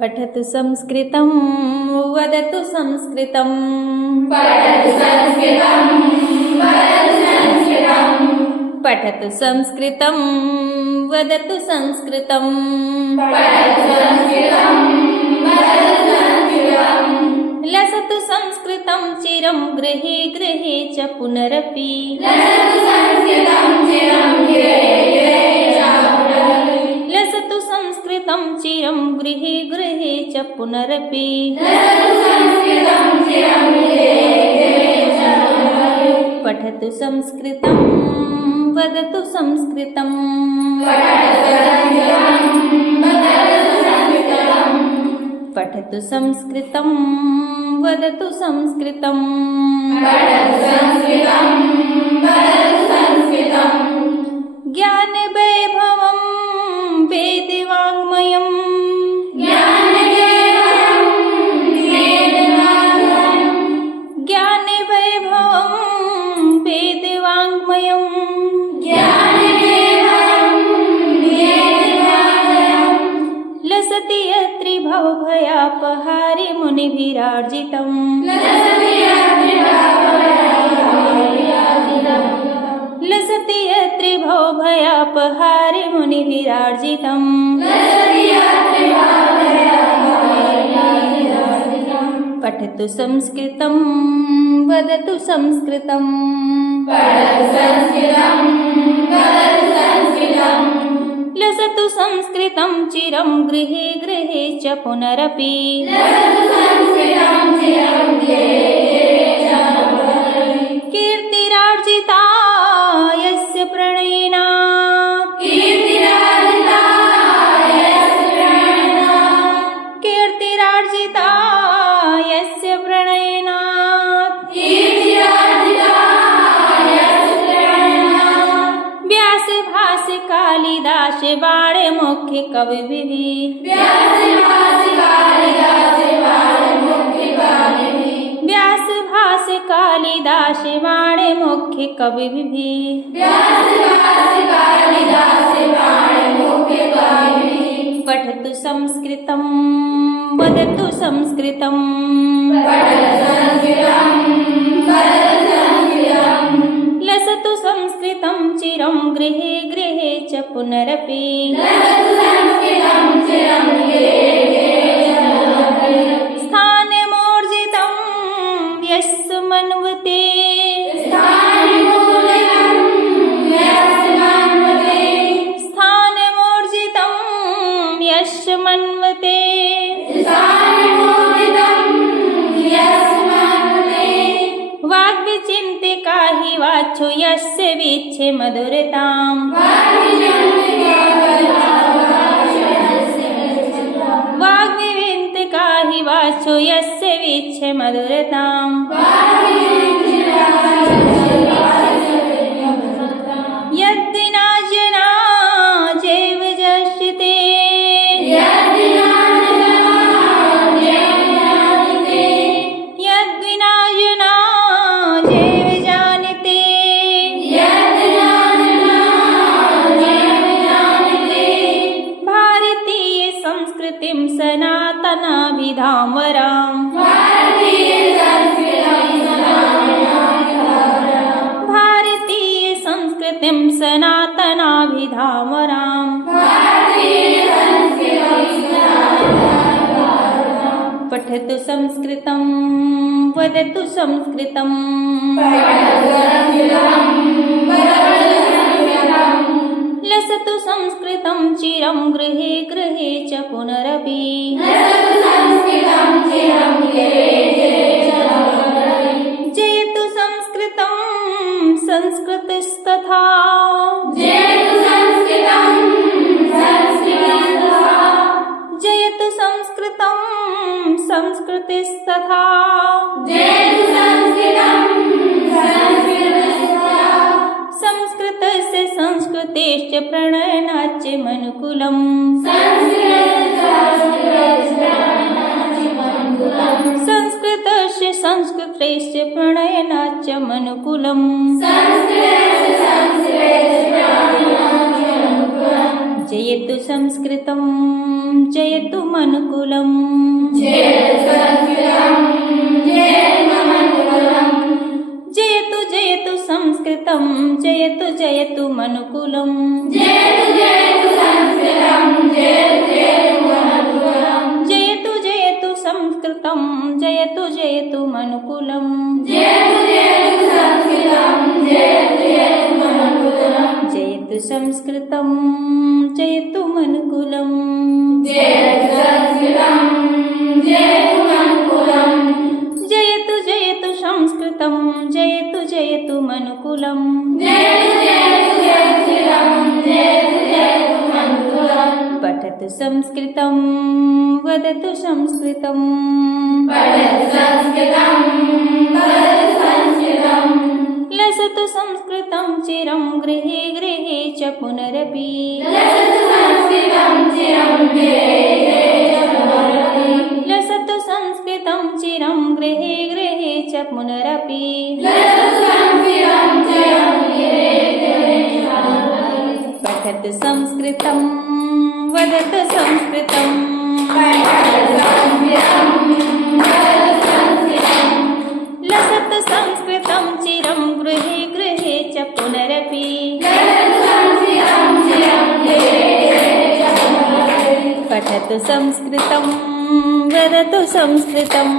पठतु संस्कृतं वदतु संस्कृतं पठतु संस्कृतं वदतु संस्कृतं लसतु संस्कृतं चिरं गृहे गृहे च पुनरपि लसतु संस्कृतं चिरं गृहे गृहे च पुनरपि पठतु संस्कृतं वदतु संस्कृतं पठतु संस्कृतं वदतु संस्कृतं ज्ञानवैभवं वेदवाङ्मयं ज्ञानवैभवं वेदवाङ्मयं लसति यत्रिभवभयापहारि मुनिभिरार्जितं लसति यत्रिभवभयापहारि मुनिभिरार्जितं पठतु संस्कृतं वदतु संस्कृतं लसतु संस्कृतं चिरं गृहे गृहे च पुनरपि कीर्तिरार्जिता यस्य प्रणयेन कीर्तिरार्जिता यस्य प्रणयेन व्यास भास कालिदास बाणे मुख्य कविभिः व्यास भास कालिदास बाणे मुख्य कविभिः पठतु संस्कृतं वदतु संस्कृतं लसतु संस्कृतं चिरं गृहे गृहे च पुनरपि स्थानमोर्जितं यस्य मन्वते स्थानमोर्जितं यस्य मन्वते वाग्विचिन्तिका हि वाचो यस्य वीक्षे मधुरताम् वाग्विचिन्तिका हि वाचो यस्य वीक्षे मधुरताम् यद्विना जना जैव जश्यते यद्विना जना जैव जानते भारतीय संस्कृतिं सनातनाभिधामराम् भारतीय संस्कृतिं सनातनाभिधामराम् पठतु संस्कृतं वदतु संस्कृतं लसतु संस्कृतं चिरं गृहे गृहे च पुनरपि जयतु संस्कृतं संस्कृतिस्तथा जयतु संस्कृतं संस्कृतिस्तथा संस्कृतस्य संस्कृतेश्च प्रणयनाच्च मनुकुलम् संस्कृतस्य संस्कृतेश्च प्रणयनाच्च मनुकुलम् जयतु संस्कृतं जयतु मनुकुलम् जयतु जयतु संस्कृतं जयतु जयतु मनुकुलम् जयतु जयतु संस्कृतं जयतु जयतु मनुकुलम् जयतु संस्कृतं जयतु मनुकुलम् जयतु जयतु संस्कृतं जयतु जयतु मनुकुलम् पठतु संस्कृतं वदतु संस्कृतं लसतु संस्कृतं चिरं गृहे गृहे च पुनरपि लसतु संस्कृतं चिरं गृहे गृहे च पुनरपि पठतु संस्कृतं वदतु संस्कृतं लसतु संस्कृतं चिरं गृहे गृहे च पुनरपि पठतु संस्कृतं वदतु संस्कृतं